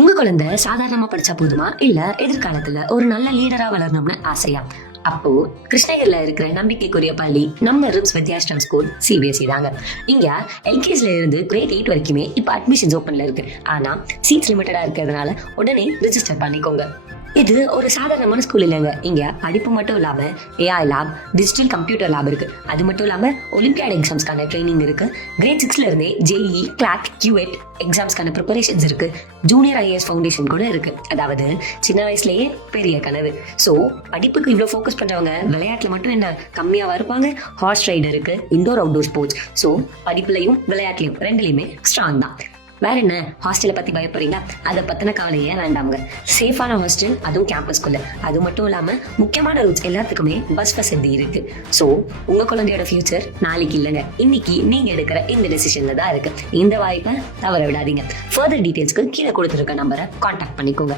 உங்க குழந்தை சாதாரணமா படிச்சா போதுமா இல்ல எதிர்காலத்துல ஒரு நல்ல லீடரா வளரணும்னு ஆசையா? அப்போ கிருஷ்ணகிரில இருக்கிற நம்பிக்கைக்குரிய பள்ளி நம்ம ரிம்ஸ் வித்யாஷ்டம் ஸ்கூல் சிபிஎஸ்இ தாங்க. இங்க எல்கேஜில இருந்து கிரேட் 8 வரைக்குமே இப்ப அட்மிஷன்ஸ் ஓப்பன்ல இருக்கு. ஆனா சீட்ஸ் லிமிட்டடா இருக்கிறதுனால உடனே ரிஜிஸ்டர் பண்ணிக்கோங்க. இது ஒரு சாதாரணமான ஸ்கூல் இல்லைங்க. இங்க படிப்பு மட்டும் இல்லாம AI lab, digital computer lab இருக்கு. அது மட்டும் இல்லாம ஒலிம்பியாட் எக்ஸாம்ஸ்க்கான ட்ரைனிங் இருக்கு. கிரேட் 6ல இருந்தே ஜேஇ, கிளாக், கியூஎட் எக்ஸாம்ஸ்க்கான ப்ரிப்பரேஷன்ஸ் இருக்கு. ஜூனியர் ஐஏஎஸ் ஃபவுண்டேஷன் கூட இருக்கு. அதாவது சின்ன வயசுலயே பெரிய கனவு. ஸோ படிப்புக்கு இவ்வளோ ஃபோக்கஸ் பண்றவங்க விளையாட்டுல மட்டும் என்ன கம்மியாவா இருப்பாங்க? ஹார்ஸ் ரைடர் இருக்கு, இண்டோர் அவுட்டோர் ஸ்போர்ட்ஸ். ஸோ படிப்புலையும் விளையாட்டுலையும் ரெண்டுலையுமே ஸ்ட்ராங் தான். வேற என்ன, ஹாஸ்டலை பத்தி பயப்படுறீங்களா? அதை பத்தின கவலையே வேண்டாமுங்க. சேஃபான ஹாஸ்டல், அதுவும் கேம்பஸ்குள்ள. அது மட்டும் இல்லாம முக்கியமான ரூட்ஸ் எல்லாத்துக்குமே பஸ் வசதி இருக்கு. ஸோ உங்க குழந்தையோட ஃபியூச்சர் நாளைக்கு இல்லைங்க, இன்னைக்கு நீங்க எடுக்கிற இந்த டெசிஷன்ல தான் இருக்கு. இந்த வாய்ப்பை தவற விடாதீங்க. ஃபர்தர் டீடைல்ஸ்க்கு கீழே கொடுத்துருக்க நம்பரை கான்டாக்ட் பண்ணிக்கோங்க.